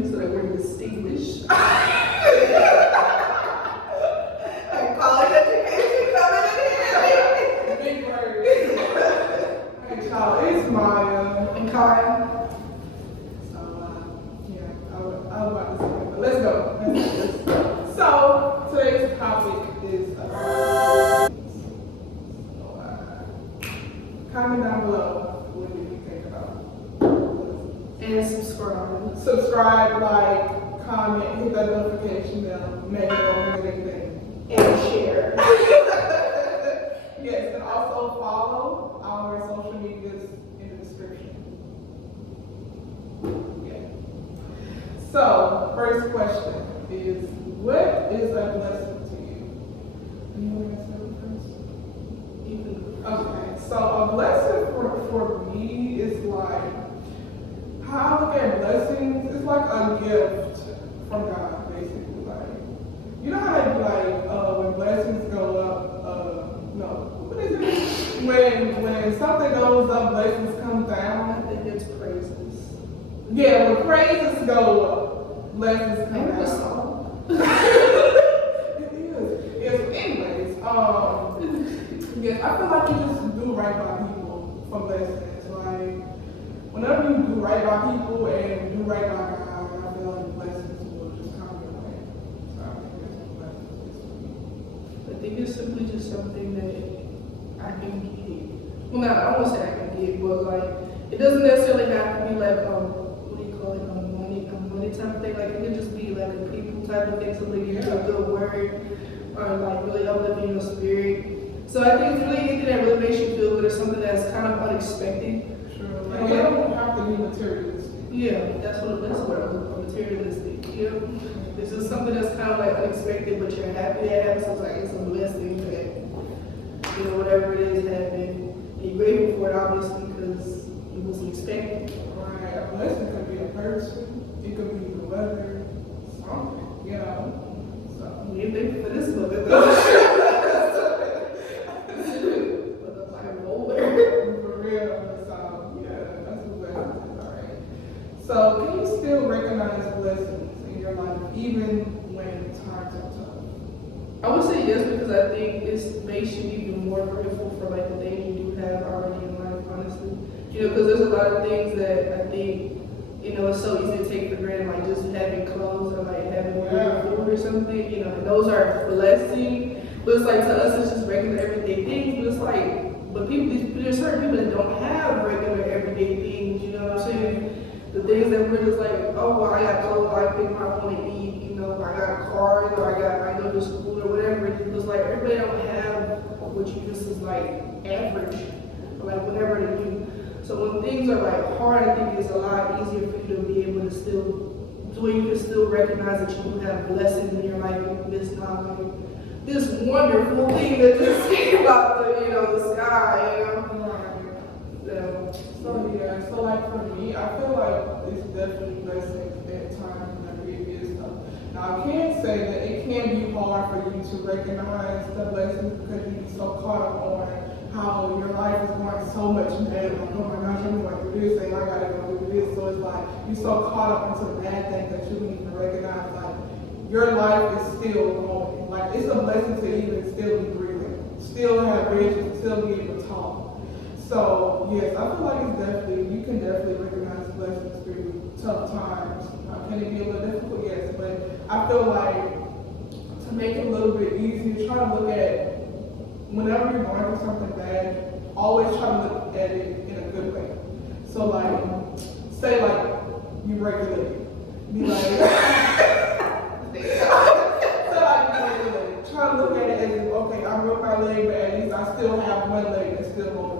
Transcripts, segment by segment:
children so that we're distinguished. And college education coming in here. Big word. Hey, y'all, it's Maya. And Kaya. So, yeah, I was about to say that, but let's go. So, today's topic is comment down below. What do you think about? And subscribe. Subscribe, like, comment, hit that notification bell, make it anything. And share. Yes, and also follow our social medias in the description. Yeah. So, first question is, what is a blessing to you? You want to answer that first? Okay, so a blessing for me is like, how I look at blessings, it's like a gift from God, basically. Like, you know how they be like, when blessings go up, no, what is it? When something goes up, blessings come down. I think it's praises. Yeah, when praises go up, blessings come Maybe the down. song. It is. Yes, anyways, yes, I feel like you just do right by people for blessings. Like, whenever you do right by people and do right by God, I feel like the blessings will just come your way. So I think that's what blessings is for me. I think it's simply just something that I can get. Well, not, I won't say I can get, but like, it doesn't necessarily have to be like, what do you call it, money type of thing. Like, it can just be like a people type of thing, something you do a good word, or like really uplifting your spirit. So I think it's really anything that really makes you feel good or something that's kind of unexpected. Sure. Like, you don't have to be materialistic. Yeah, that's what I'm looking for, materialistic. Yeah. This is something that's kind of like unexpected, but you're happy that happens. So it's like it's a blessing that, you know, whatever it is happened. And you're grateful for it, obviously, because it wasn't expected. Right. A blessing could be a person, it could be the weather, something, you know. So. We ain't thankful for this book, though. But the fire roller. For real. So, yeah, that's what blessings is, alright. So, can you still recognize blessings in your life, even when times are tough? I would say yes, because I think it makes you even more grateful for like the things you do have already in life, honestly. You know, because there's a lot of things that I think, you know, it's so easy to take for granted, like just having clothes or like having food or something, you know, and those are a blessing. But it's like to us, it's just regular everyday things. But it's like, but there's certain people that don't have regular everyday things, you know what I'm saying? The things that we're just like, oh, well, I got clothes, I pick my want to eat, you know, I got cars, or I go to school or whatever. It was like everybody don't have what you just is like average, or like whatever they do. So when things are like hard, I think it's a lot easier for you to be able to still, so where you can still recognize that you have blessings in your life, and this not like this wonderful thing that just came out the, you know, the sky, you know. So yeah, so like for me, I feel like it's definitely blessings at times whenever it is tough. Now I can say that it can be hard for you to recognize the blessings because you be so caught up on how your life is going so much bad. Like, oh my gosh, I'm going through this thing, I gotta go through this. So it's like you're so caught up into the bad things that you don't even recognize like your life is still going. Like it's a blessing to even still be breathing, still have vision, still be able to talk. So yes, I feel like it's definitely, you can definitely recognize blessings through tough times. Can it be a little difficult? Yes, but I feel like to make it a little bit easier, try to look at whenever you're going through something bad, always try to look at it in a good way. So like, say like you break your leg, be like, try to look at it as if, okay, I broke my leg, but at least I still have one leg that's still going.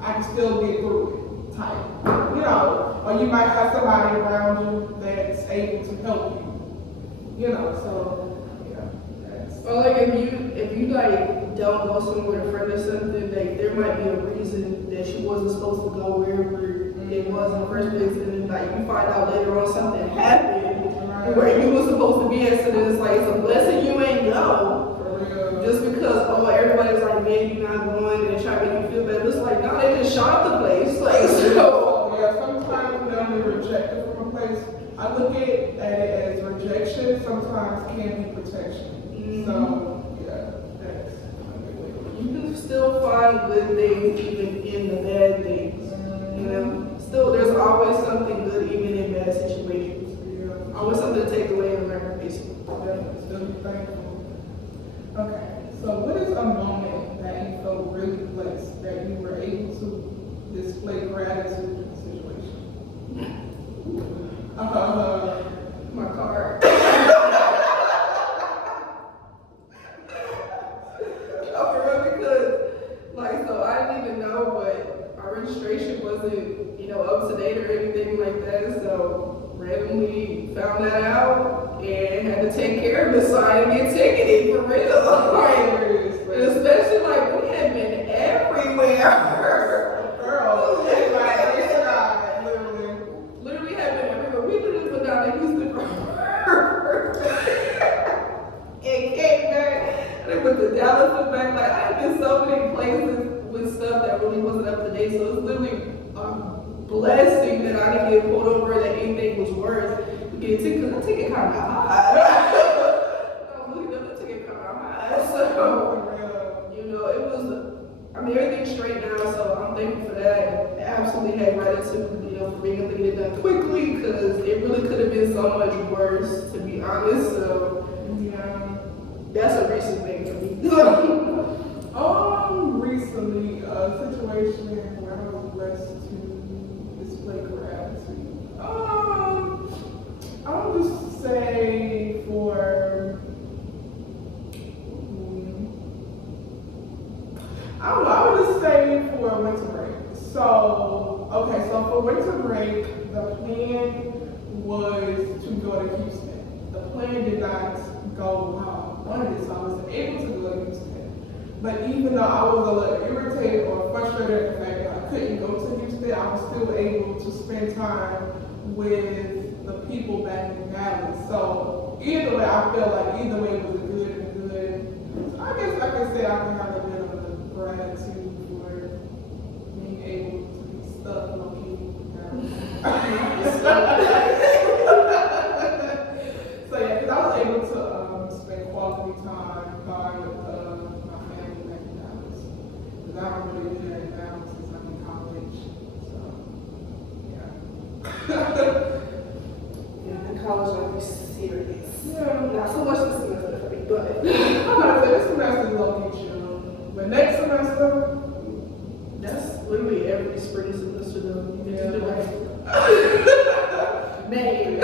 I can still get through it, type. You know, or you might have somebody around you that's able to help you. You know, so yeah, that's. Or like if you like don't go somewhere with a friend or something, like there might be a reason that you wasn't supposed to go wherever it was in the first place, and then like you find out later on something happened where you were supposed to be at, so then it's like it's a blessing you ain't go. Just because everybody's like, man, you're not going, and they try to make you feel better. It's like, they just shot the place. Like, so. Yeah, sometimes when you're rejected from a place, I look at it as rejection sometimes can be protection. So, yeah, that's kind of way. You can still find good things even in the bad things. You know, still there's always something good even in bad situations. Yeah. Always something to take away and learn, basically. Definitely, still be thankful. Okay, so what is a moment that you felt really blessed that you were able to display gratitude in the situation? My car. Oh, for real, because, like, so I didn't even know, but our registration wasn't, you know, up to date or anything like that, so randomly found that out and had to take care of it so I didn't get ticketed, for real. Like, and especially, like, we had been everywhere. Girl, literally. Literally had been everywhere. We literally went down to Houston for and came back. And then went to Dallas and back. Like, I had been so many places with stuff that really wasn't up to date. So it's literally a blessing that I didn't get pulled over, that anything was worse. To get a ticket, because the ticket kind of high. I was looking up, the ticket kind of high. So, you know, it was, I mean, everything's straight now, so I'm thankful for that. I absolutely had gratitude, you know, for being able to get it done quickly, because it really could have been so much worse, to be honest. So, Yeah. that's a recent thing for me. Recently, a situation where I was blessed to display gratitude. I would just say for, I don't know, I would just say for winter break. So, okay, so for winter break, the plan was to go to Houston. The plan did not go how I wanted it, so I was able to go to Houston. But even though I was a little irritated or frustrated at the fact that I couldn't go to Houston, I was still able to spend time with the people back in Dallas. So either way, I felt like either way was good and good. So I guess I can say I can have a bit of a gratitude for being able to be stuck low-key. So yeah, because I was able to spend quality time with my family back in Dallas. Because I don't really do that in Dallas since I'm in college. So yeah. Yeah, in college, I'll be serious. Yeah. Not so much this semester for me, but I'm gonna say this semester is low-key chill. But next semester, that's literally every spring semester, though. You Yeah. get to do like May.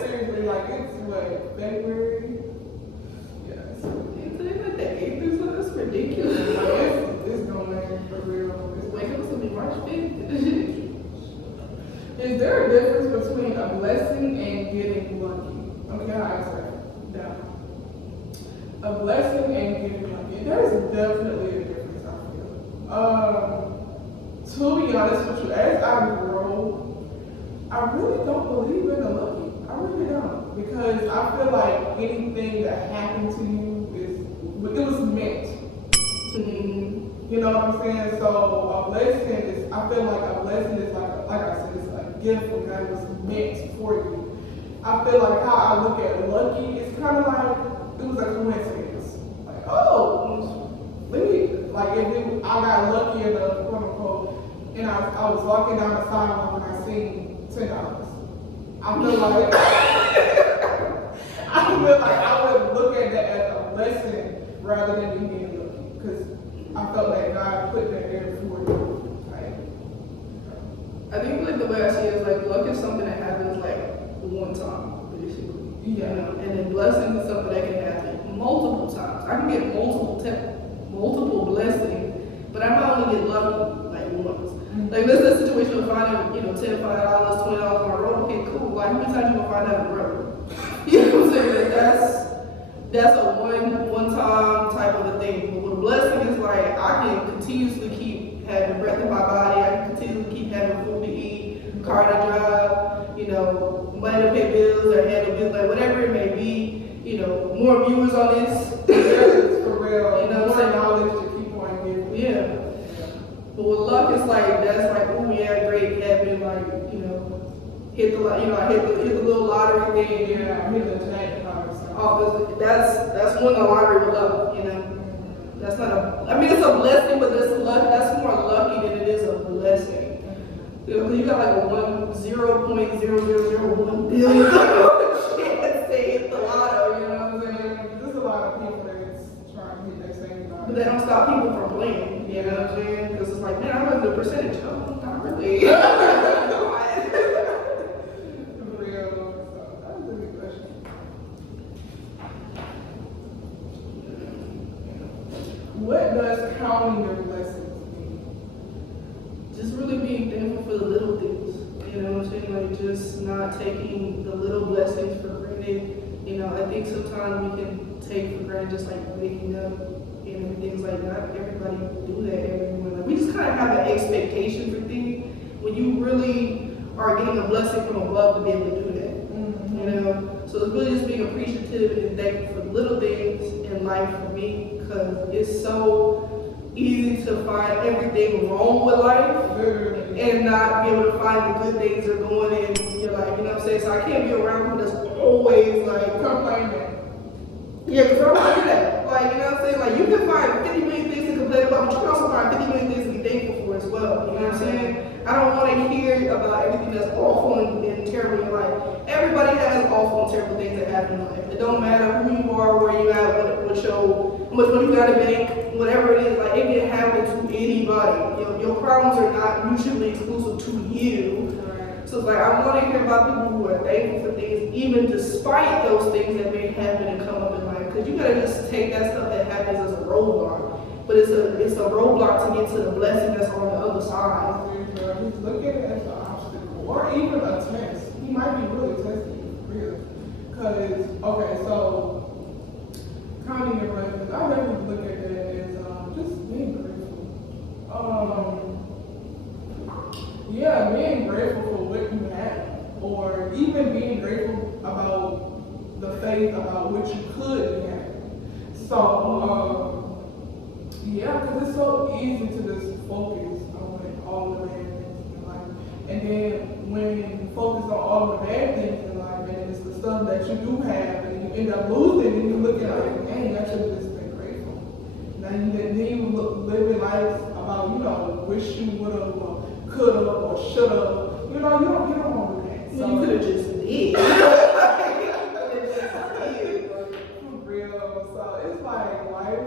seriously, like it's what, February? Yes. It's like the 8th or something. That's ridiculous. It's going in for real. It's Wake up to be March 5th. Is there a difference between a blessing and getting lucky? Okay, I'll ask that. No. A blessing and getting lucky. There's definitely a difference, I feel. To be honest with you, as I grow, I really don't believe in the lucky. I really don't. Because I feel like anything that happened to you it was meant. You know what I'm saying? So a blessing is, I feel like a blessing is like I said, it's a gift from God. It was meant for you. I feel like how I look at lucky, it's kind of like it was a coincidence. Like, oh, let me, like I got lucky in the quote unquote, and I was walking down the sidewalk and I seen $10. I feel like I would look at that as a blessing rather than me being lucky, because I felt like God put that there for you. Like, I think like the way I see it is like luck is something that happens like one time, basically. Yeah. You know? And then blessings is something that can happen multiple times. I can get multiple blessings, but I might only get lucky like once. Like this is a situation of finding, you know, $10, $5, $20 on my road. Okay, cool. Like how many times you gonna find that on the road? You know what I'm saying? Like, that's a one time type of a thing. But with a blessing is like I can continuously keep having breath in my body. I can continuously keep having food to eat, car to drive, you know, money to pay bills or handle bills, like whatever it may be. You know, more viewers on this. yes, for real. You know what I'm More saying? knowledge to keep on giving. Yeah. But with luck, it's like, that's like, oh yeah, great, having like, you know, hit the little lottery thing. Yeah, I hit the jackpot or something. Oh, that's when the lottery will up, you know. That's not it's a blessing, but that's more lucky than it is a blessing. You know, 'cause you got like a 0.0001 billion chance to hit the lotto, you know what I'm saying? There's a lot of people that's trying to hit that same But number. that don't stop people from playing, you know what I'm saying? Because it's like, man, I love the percentage. Oh, not really. For real. So that was a good question. What does counting your blessings mean? Just really being thankful for the little things. You know what I'm saying? Like just not taking the little blessings for granted. You know, I think sometimes we can take for granted just like waking up and things like that. Everybody do that every morning. Like, we just kind of have an expectation for things when you really are getting a blessing from above to be able to do that. You know, so it's really just being appreciative and thankful for the little things in life for me, because it's so easy to find everything wrong with life Literally. and not be able to find the good things that are going in your life. You know what I'm saying? So I can't be around people that's always like Complaining. yeah, because I'm not do that. Like, you know what I'm saying? Like, you can find 50 million things to complain about, but you can also find 50 million things to be thankful for as well. You know what I'm saying? I don't want to hear about everything that's awful and terrible in your life. Everybody has awful and terrible things that happen in life. It don't matter who you are, where you at, how much money you got in the bank, whatever it is. Like, it can happen to anybody. Your problems are not mutually exclusive to you. So it's like, I want to hear about people who are thankful for things, even despite those things that may happen and come up in life. Because you gotta just take that stuff that happens as a roadblock. But it's a roadblock to get to the blessing that's on the other side. Just look at it as an obstacle or even a test. He might be really testing you, really. Because, okay, so counting your blessings, I definitely look at that as just being grateful. Yeah, being grateful for what you have, or even being grateful about the faith about what you could have. So, yeah, because it's so easy to just focus on all the bad things in life. And then when you focus on all the bad things in life, and it's the stuff that you do have, and you end up losing, and you look at it like, dang, I should have just been grateful. Then you live your life about, wish you would have, or could have, or should have. You don't want to do that. So, You could have just did. for real. So it's like life,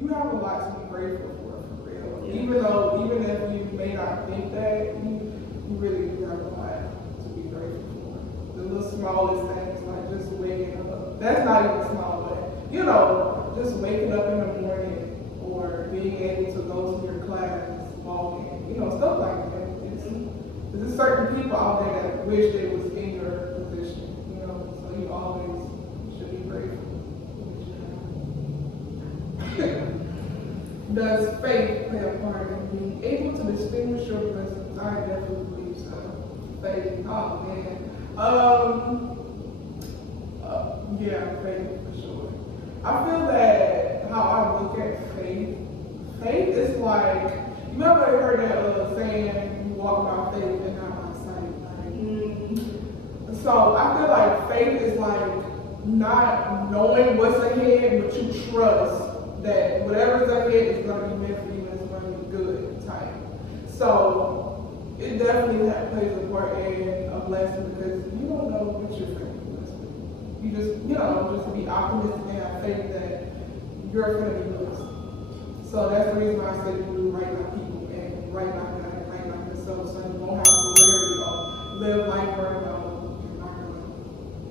you have a lot to be grateful for real. Yeah. Even if you may not think that, you really do have a lot to be grateful for. The little smallest things, like just waking up. That's not even small, but just waking up in the morning or being able to go to your class, walking, stuff like that. There's certain people out there that wish they was in your position, so you always should be grateful. Does faith play a part in being able to distinguish your blessings? I definitely believe so. Faith, oh man. Yeah, faith for sure. I feel that how I look at faith is like, you never heard that saying, you walk by faith and not by sight, right? Mm-hmm. So I feel like faith is like not knowing what's ahead, but you trust that whatever's ahead is going to be meant for you and it's going to be good type. So it definitely plays a part in a blessing, because you don't know what you're going to be blessed with. You just be optimistic and have faith that you're going to be blessed. So that's the reason why I said you do right by people and right by God and right by yourself, so you won't have to worry or live life worrying about,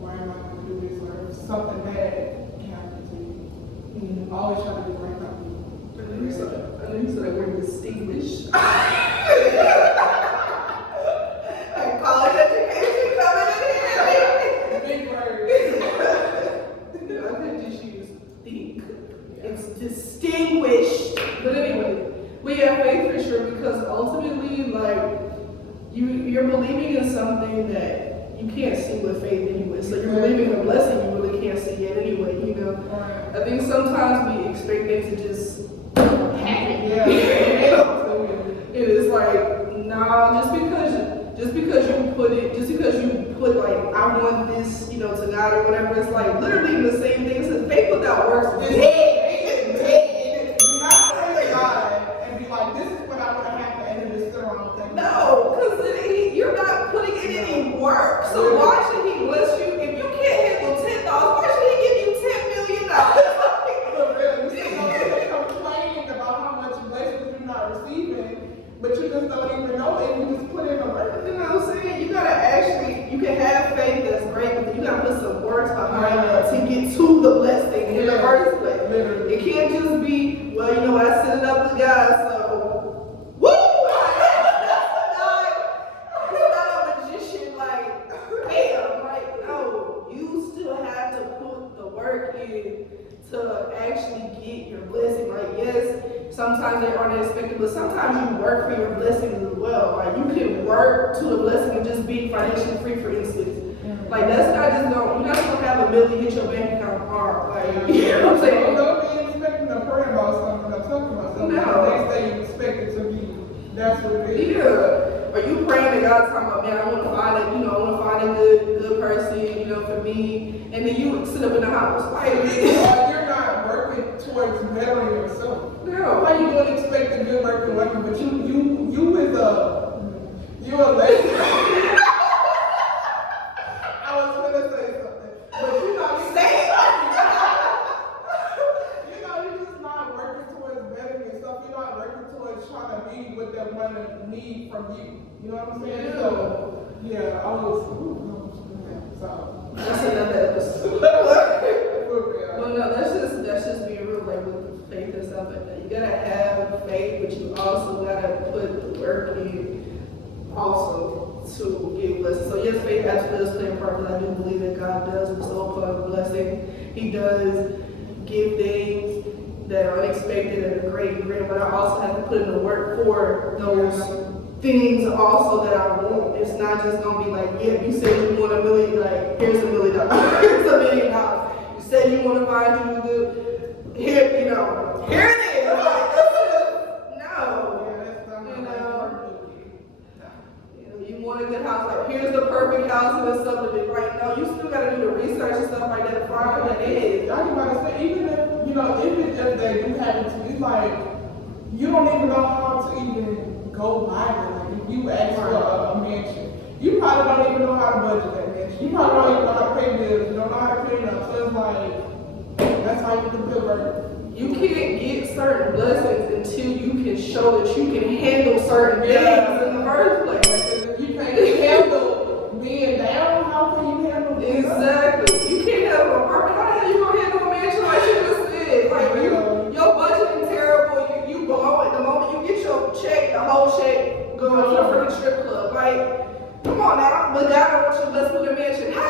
why am I going to do this, or if something bad can happen to you. Always try to do right by people. I know you said that word distinguished. Like college education coming in here. Big word. I could just use think. It's distinguished. But anyway, we have faith for sure, because ultimately, like, you're believing in something that you can't see with faith anyway. So you're believing in a blessing you really can't see yet anyway, I think sometimes we expect things to just happen. Yeah. It is like, nah, just because because you put like, I want this, you know, to God or whatever, it's like literally the same thing. It's faith without works is dead. Do not pray to God and be like, this is what I want to happen, and then just sit around and think. No, because you're not putting in any work. So why should he bless you? If you can't handle $10, why should he give you $10 million? For real, you see, you're complaining about how much blessings you're not receiving, but you just don't even know it. You just put in the work. You know what I'm saying? You gotta actually, you can have faith, that's great, but you gotta put some works behind it to get to the blessing in the first place. Literally. It can't just be, well, you know, I set it up with God, so woo! It's not a magician, like, bam, like, no. You still have to put the work in to actually get your blessing. Like, yes, sometimes they aren't expected, but sometimes you work for your blessings as well. Like, you can work to a blessing of just being financially free, for instance. Like, that's not just going, you're not gonna have $1 million hit your bank account tomorrow. Like, you know what I'm saying? Don't be expecting to pray about something or talking about something. No. The next day you expect it to be, that's what it is. Yeah. Are you praying to God talking about, man, I want to find a, you know, I want to find a good person, you know, for me, and then you sit up in the house. Like, You're not working towards bettering yourself. no. How you gonna expect a good working woman, but you is a lazy. I was gonna say something, but you know, you're just not working towards bettering yourself. You're not working towards trying to be what that woman need from you. You know what I'm saying? Yeah. So, yeah, I was. So That's another episode. for real. Well, no, that's just being real, like with faith and stuff like that. You gotta have faith, but you also gotta put the work in also to get blessed. So yes, faith actually does play a part, because I do believe that God does bestow upon blessing. He does give things that are unexpected and are great and great, but I also have to put in the work for those things also that I want. It's not just gonna be like, yeah, you said you want $1 million, like, here's $1 million, here's $1 million. You said you want to find you a good, here, you know, here it is. Like, that's just, no. Yeah, that's not You how know. it You know, you want a good house, like, here's the perfect house in the subdivision. Like, no, you still gotta do the research and stuff like that to find what that is. I was about to say, even if, you know, if they do have it to you, it's like, you don't even know how to even go buy it. Like, if you ask for a mansion, you probably don't even know how to budget that mansion. You probably don't even know how to pay bills. You don't know how to clean up. So it's like, that's how you can build work. You can't get certain blessings until you can show that you can handle certain things in the first place. If you can't handle being down, how can you handle being up? Exactly. You can't handle an apartment. How the hell you gonna handle a mansion like you just said? Like, your budgeting terrible. You blow it the moment you get your check, the whole check going to the freaking strip club. Like, come on now. But God don't want you to bless with a mansion. How?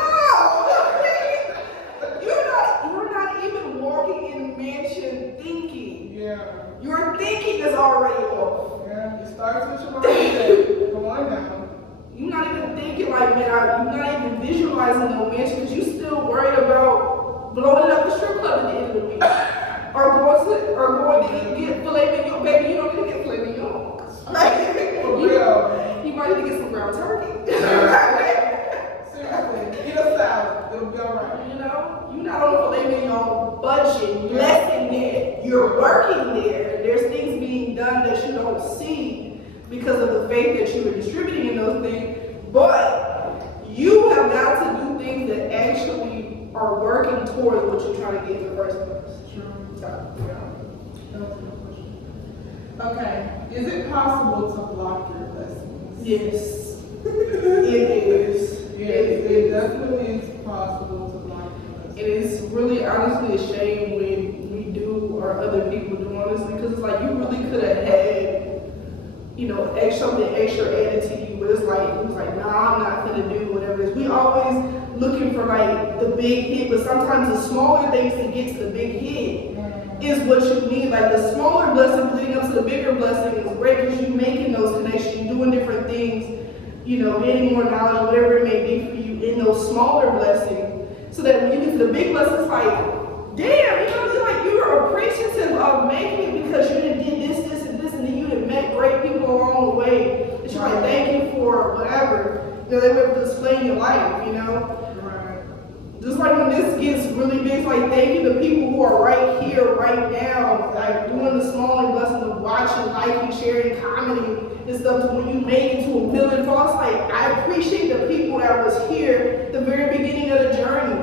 You're not even walking in mansion thinking. Yeah. Your thinking is already off. Yeah. It starts with your mindset. Go on down. You're not even thinking like, man, you're not even visualizing no mansion because you're still worried about blowing it up the strip club at the end of the week. or going to get filet mignon. Baby, you don't need to get filet mignon. For real. You might need to get some ground turkey. Seriously. Eat a salad. It'll be alright. You know, you're not on a filet mignon budget, blessing it. You're working there. There's things being done that you don't see because of the faith that you are distributing in those things. But you have got to do things that actually are working towards what you're trying to get in the first place. Okay. Is it possible to block your blessings? Yes, it is. Yes, it definitely is possible to block your blessings. It is really honestly a shame when we do or other people do, honestly, because it's like you really could have had, you know, something extra added to you, but it was like, nah, I'm not gonna do whatever it is. We always looking for like the big hit, but sometimes the smaller things to get to the big hit is what you need. Like the smaller blessing leading up to the bigger blessing is great because you're making those connections, you're doing different things, you know, gaining more knowledge, whatever it may be for you in those smaller blessings, so that when you get to the big blessings, it's like, damn, you know, it's like you're appreciative of making it because you did this, and then you done met great people along the way that you're like, thank you for whatever. You know, they were displaying your life, you know? Right. Just like when this gets really big, it's like thanking the people who are right here, right now, like doing the small and blessing of watching, liking, sharing, commenting and stuff to when you made it to 1 million followers. Like, I appreciate the people that was here at the very beginning of the journey.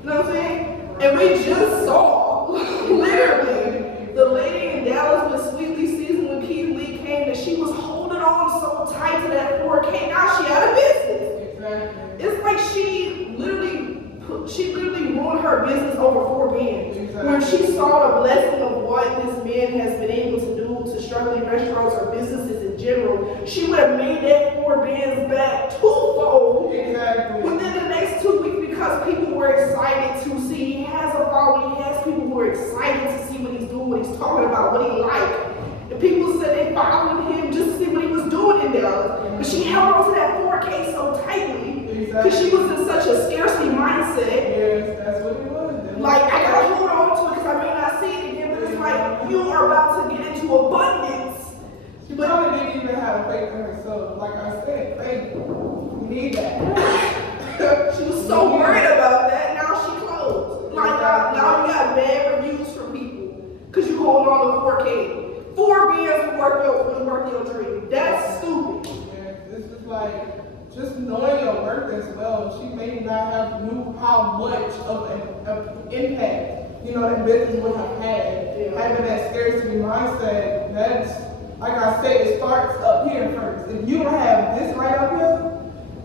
You know what I'm saying? And we just saw, literally, the lady in Dallas with Sweetly Seasoned when Keith Lee came, that she was holding on so tight to that 4K. Now she out of business. Exactly. It's like she literally ruined her business over 4 bands. Exactly. When she saw the blessing of what this man has been able to do to struggling restaurants or businesses in general, she would have made that 4 bands back twofold. Exactly. Within the next 2 weeks, because people were excited to see. He has a following. He has people who are excited to see what he's doing, what he's talking about, what he like. The people said they followed him just to see what he was doing in Dallas. But she held on to that 4K so tightly because she was in such a scarcity mindset. Yes, that's what it was. Like, I gotta hold on to it because I may not see it again, but it's like you are about to get into abundance. She probably didn't even have faith in herself. Like I said, faith. We need that. She was so worried about that, now she closed. Like, now you got bad reviews from people because you hold on to 4K. 4 bands will work your dream. That's stupid. Yeah, this is like just knowing your worth as well. She may not have knew how much of an impact, you know, that business would have had. Yeah. Having that scarcity mindset, that's, like I said, it starts up here first. If you don't have this right up here,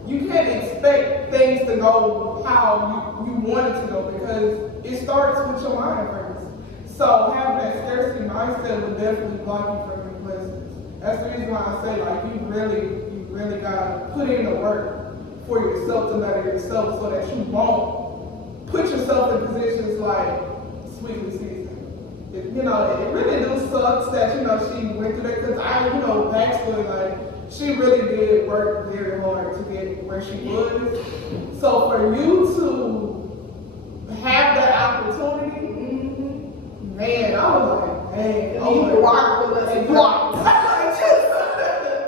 you can't expect things to go how you want it to go because it starts with your mind first. So having that scarcity mindset will definitely block you from your blessings. That's the reason why I say, like, you really gotta put in the work for yourself to better yourself so that you won't put yourself in positions like Sweetly Seasoned. You know, it really do sucks that, you know, she went through that because backstory, like, she really did work very hard to get where she was. So for you to have that opportunity, man, I was like, dang. You blocked the blessing. Blocked.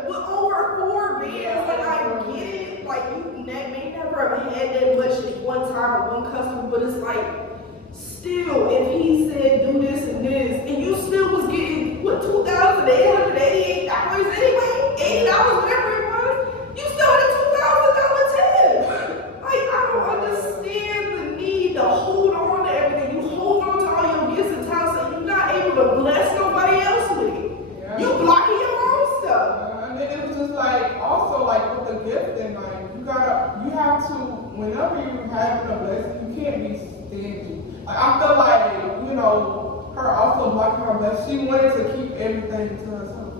But over 4 bands, like, I get it. Like, you may never have had that much at one time or one customer, but it's like, still, if he said do this and this, and you still was getting, what, $2,888 anyway? $80, whatever it was, you still had a $2,000 tip. Like, I don't understand the need to hold on to everything. You hold on to all your gifts and talents, so you're not able to bless nobody else with it. Yeah. You blocking your own stuff. And then it was just like, also like with the gifting, like you have to, whenever you have a blessing, you can't be stingy. Like I feel like, you know, her also blocking her blessing, she wanted to keep everything to herself.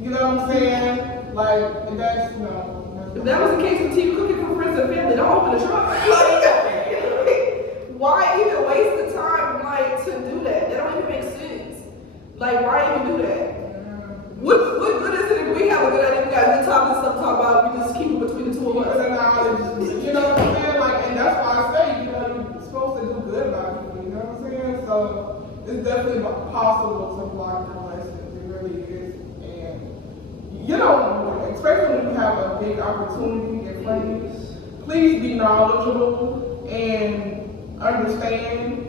You know what I'm saying? Like, that's, you know. If that was the case with you cooking for friends and family, don't open the trunk. Why even waste the time, like, to do that? That don't even make sense. Like, why even do that? What good is it if we have a good idea, we got a good topic and stuff to talk about, we just keep it between the two of us? You know what I'm saying? Like, and that's why I say, you know, you're supposed to do good about people, you know what I'm saying? So it's definitely possible to block your blessings. It really is. And you know, especially when you have a big opportunity in front of you, please be knowledgeable and understand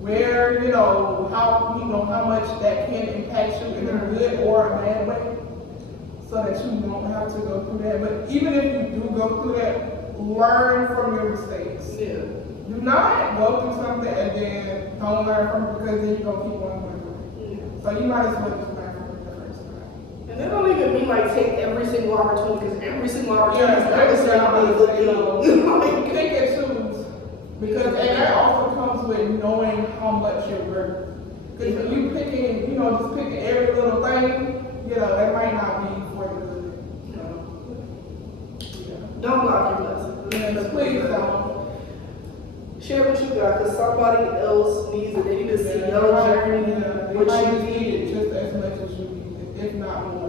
where, you know, how much that can impact you in a good or a bad way, so that you won't have to go through that. But even if you do go through that, learn from your mistakes. Yeah. Do not go through something and then don't learn from it, because then you're going to keep on going through it. So you might as well just learn from it the first time. And that don't even mean like take every single opportunity, because every single opportunity is Yeah, never saying a good thing. Like, pick and choose. Because, and that also comes with knowing how much you're worth. Because when you picking, you know, just picking every little thing, you know, that might not be for the good. You know? Yeah. Don't block your blessings. Yes, please don't. Share what you got, because somebody else needs it. They need to see your journey, They what might you just need need. it just as much as you need it, if not more.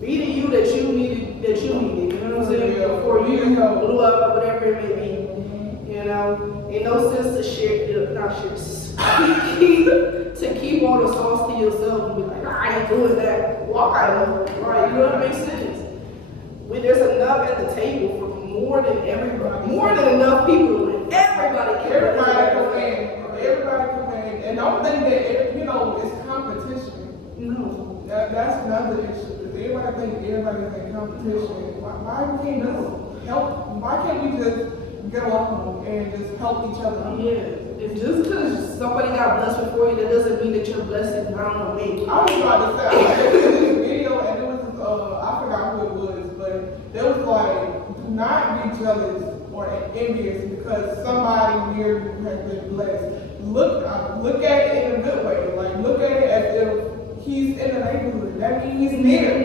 Be the you that you needed, you know what I'm saying? Yeah. Before you blew up or whatever it may be. You know, in no sense to share, to keep all the sauce to yourself and be like, I ain't doing that. Why? Right? You know what makes sense? there's enough at the table for more than enough people. And everybody can. Everybody can win. Everybody can win. And don't think that, it's competition. No. That's another issue. If everybody think everybody's in competition, why can't we help? Why can't we just get along and just help each other out? Yeah. If just because somebody got blessed before you, that doesn't mean that your blessing not on me. I was about to say, I was in this video and it was I forgot who it was, but there was like, do not be jealous or envious because somebody near you has been blessed. Look at it in a good way. Like, look at it as if he's in the neighborhood. That means he's near.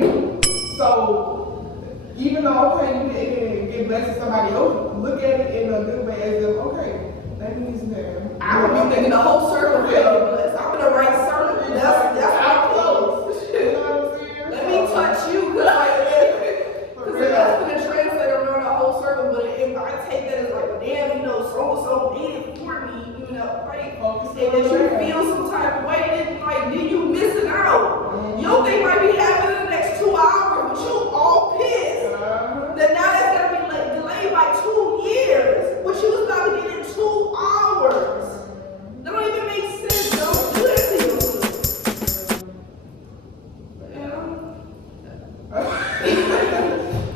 So, even though, okay, you didn't get blessed to somebody else, look at it in a good way as if, okay, that means he's there. I would be thinking the whole circle will be blessed. I'm in the right circle. That's how close. You know what I'm saying? Let me touch you, because that's gonna translate around the whole circle. But if I take that as like, well, damn, so did it for me, right? Focus And on then you that. feel some type of way, then you missing out. Your thing might be happening in the next 2 hours, but you all pissed. Then now that's gonna be like delayed by 2 years, which you was about to get in 2 hours. That don't even make sense. Don't do that to you. You know?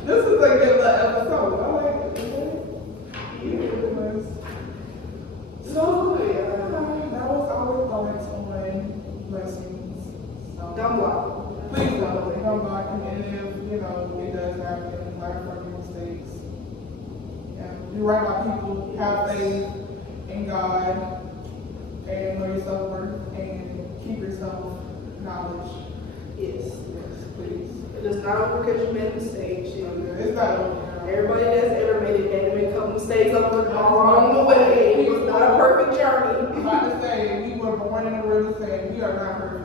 This is a good little episode. I like it. Yes. So, that was our thoughts on blessings. So, Dumb block. please don't come back, and if, it does happen, learn from your mistakes. Yeah, you're right about people, have faith in God, and know your self-worth, and keep yourself knowledge. Yes. Yes, please. It is not over because you made a mistake. It's not over. Everybody that's ever made it had to make a couple mistakes along the way. It was not a perfect journey. I'm about to say, we were born in the world of sin. We are not perfect.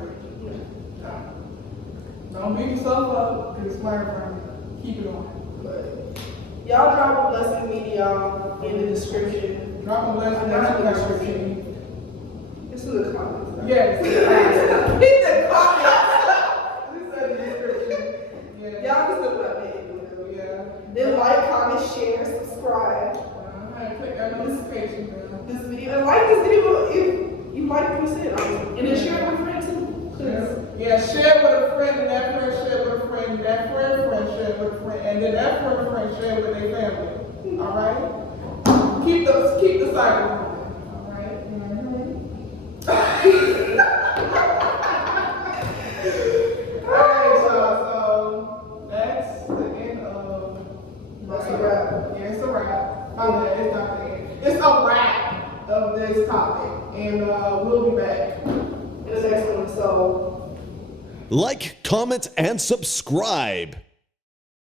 No. Don't beat yourself up, because it's my friend. Keep it on. But y'all drop a blessing media in the description. Drop a blessing Not in the description. description. It's in the comments. Yes. Hit the comments. This is the description. Yeah. Y'all can still put up there. Yeah. Then like, comment, share, subscribe Click that notification bell. this video. And like this video if you like what we said. And then share it with friends too. Please. Yeah, share with a friend, and that friend share with a friend, and that friend share with a friend, and then that friend share with their family. All right? Keep the cycle going. All right? All right, y'all. So that's the end of. That's a wrap. Yeah, it's a wrap. My bad, it's not the end. It's a wrap of this topic, and we'll be back. In the next one. So. Like, comment, and subscribe.